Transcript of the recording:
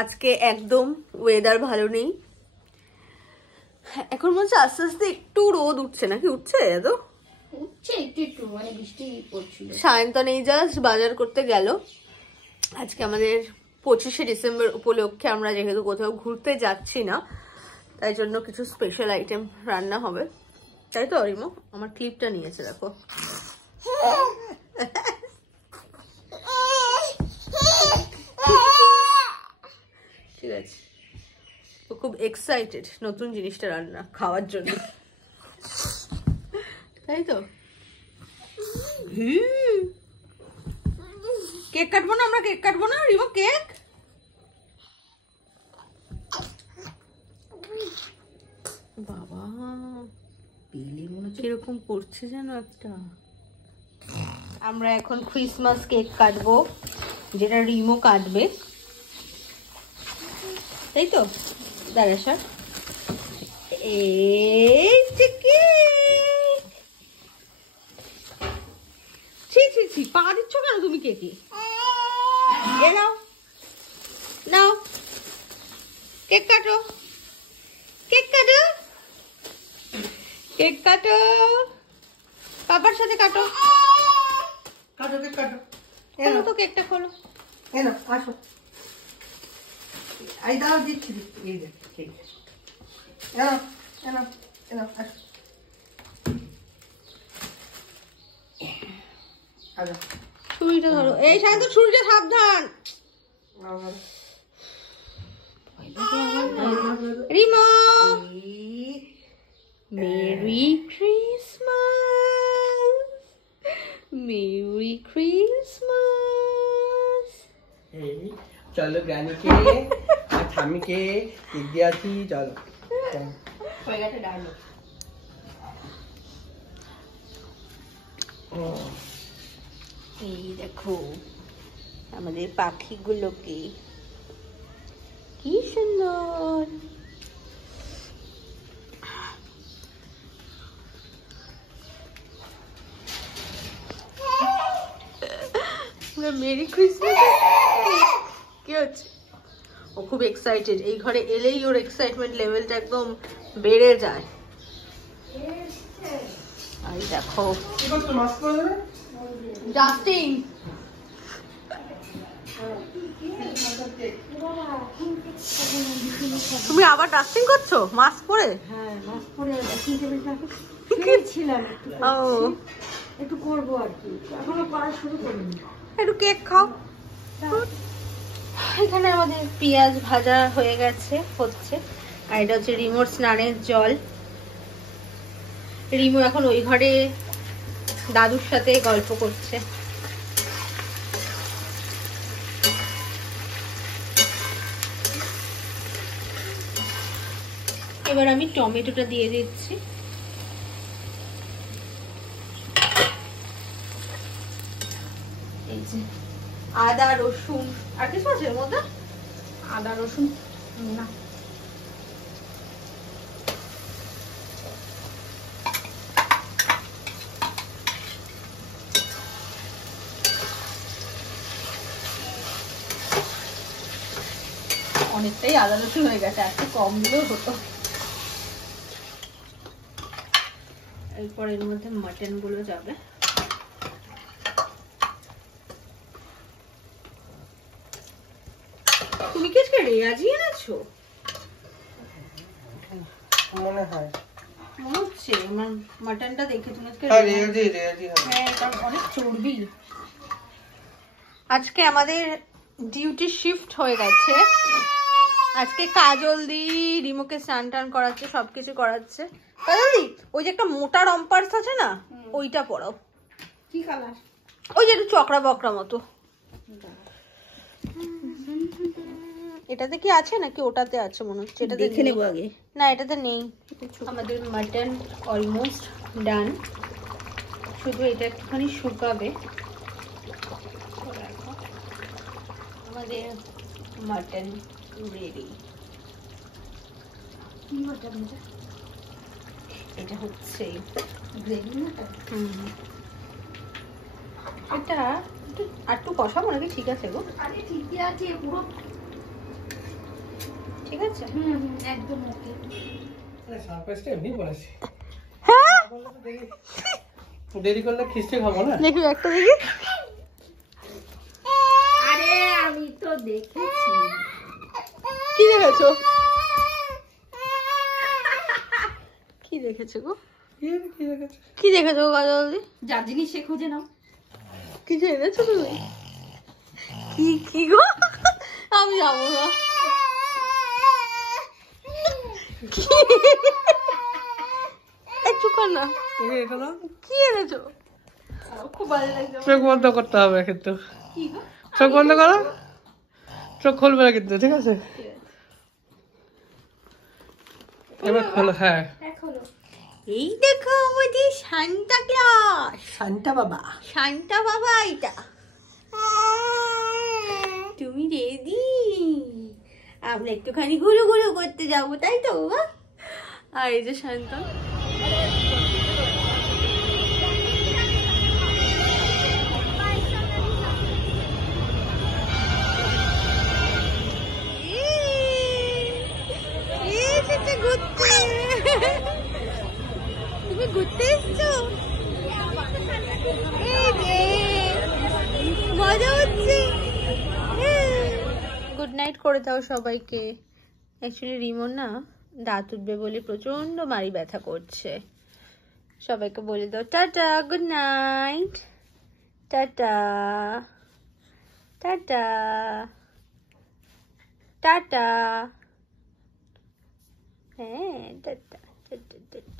আজকে একদম ওয়েদার ভালো নেই। এখন মনে হচ্ছে আস্তে আস্তে একটু রোদ উঠছে, নাকি উঠছে? এত উঠছে একটু একটু, মানে বৃষ্টি পড়ছিল। সায়ন্তন এই জাস্ট বাজার করতে গেল। আজকে আমাদের 25শে ডিসেম্বর উপলক্ষে আমরা যেহেতু কোথাও ঘুরতে যাচ্ছি না, তাই জন্য কিছু স্পেশাল আইটেম রান্না হবে, তাই তো অরিমো? আমার ক্লিপটা নিয়েছে দেখো। ঠিক আছে, ও খুব এক্সাইটেড নতুন জিনিসটা রান্না খাওয়ার জন্য, তাই তো? কেক কাটবো না আমরা? কেক কাটবো না রিমো? কেক বাবা কিরকম করছে যেন একটা। আমরা এখন ক্রিসমাস কেক কাটবো, যেটা রিমো কাটবে, তাই তো? দাঁড়া স্যার, এই যে কেক। ছি ছি ছি, পা দিচ্ছ কেন তুমি কেকে? এ নাও নাও, কেক কাটো, কেক কাটো, কেক কাটো, পাপার সাথে কাটো, কাটো কেক কাটো। খোলো তো কেকটা, খোলো। এনো আসো, আই দাও, দিচ্ছি দিচ্ছি, এই যে ঠিক আছে। এনো এনো এনো আসো, আচ্ছা ছুরিটা ধরো। এই সাথে ছুরিটা সাবধান। Rimo, merry Christmas, merry Christmas. চলো গ্রানিকে আর ঠামিকে কেক দিয়ে আছি, চলো। হয়ে গেছে ডায়লগ। এই দেখো আমাদের পাখিগুলোকে, কি সুন্দর। Merry Christmas. কি হচ্ছে? ও খুব এক্সাইটেড, এই ঘরে এলেই ওর এক্সাইটমেন্ট লেভেলটা একদম বেড়ে যায়। আর দেখো কি করছো, মাস্ক পরে দেবে? ডাস্টিং। তুমি আবার ডাস্টিং করছো মাস্ক পরে? হ্যাঁ, মাস্ক পরে ড্রেসিং টেবিলটাকে খেয়েছিলাম, ও একটু করবো আর কি, এখনো করা শুরু করিনি। একটু কেক খাও। এখানে আমাদের পেঁয়াজ ভাজা হয়ে গেছে, হচ্ছে। আর এটা হচ্ছে রিমোর স্নানের জল। রিমো এখন ওই ঘরে দাদুর সাথে গল্প করছে। এবার আমি টমেটোটা দিয়ে দিচ্ছি। এই যে আদা রসুন, আর কিছু আছে এর মধ্যে? আদা রসুন না, অনেকটাই আদা রসুন হয়ে গেছে, একটু কম দিলেও হতো। এরপর এর মধ্যে মাটন গুলো যাবে। তুমি কি আজকে রেয়াজি এনেছো? মনে হয়, মনে হচ্ছে আমার মাটনটা দেখে তুমি আজকে রেয়াজি হয়। হ্যাঁ, কারণ অনেক চর্বি। আজকে আমাদের ডিউটি শিফট হয়ে গেছে। আজকে কাজল দি রিমোকে স্নান টান করাচ্ছে, সবকিছু করাচ্ছে। কাজল দি, ওই যে একটা মোটা রম্পার্স আছে না, ওইটা পরাও। কি কালার? ওই যে একটু চকরা বকরা মতো। এটাতে কি আছে নাকি ওটাতে আছে মনে হচ্ছে? এটাতে দেখে নেবো আগে। না, এটাতে নেই। আমাদের মাটন অলমোস্ট ডান, শুধু এটা একটুখানি শুকাবে। আমাদের মাটন রেডি। এটা হচ্ছে গ্রেভি না, এটা একটু কষাবো নাকি? ঠিক আছে গো, আরে ঠিকই আছে পুরো। ঠিক আছে? একদম ওকে। সারপ্রাইজটা এমনি বলেছি, হ্যাঁ দেরি করলে খিস্টে খাবো না। দেখি একটা দেখি। আরে আমি তো দেখেছি। কি দেখেছো? কি দেখেছো গো? কি দেখেছো কাজল দি? যার জিনিস সে খুঁজে নাও। কিছু এনেছো তুমি? কি কি গো? আমি যাবো না। চুপ কর না। কি এনেছো? খুব ভালো লাগছে। চোখ বন্ধ করতে হবে কিন্তু, চোখ বন্ধ করো, চোখ খুলবে না কিন্তু, ঠিক আছে? এবার খোলো। হ্যাঁ, এই দেখো আমাদের সান্তা ক্লজ, শান্তা বাবা। সান্তা বাবা এটা। তুমি রেডি? আমরা একটুখানি ঘুরু ঘুরু করতে যাবো, তাই তো বাবা? আর এই যে শান্তা। তুমি ঘুরতে এসছো? মজা হচ্ছে। গুড নাইট করে দাও সবাইকে। অ্যাকচুয়ালি রিমন না দাঁত উঠবে বলে প্রচন্ড মারি ব্যথা করছে। সবাইকে বলে দাও tata, good night, tata tata tata. হ্যাঁ টাটা টাটা টাটা।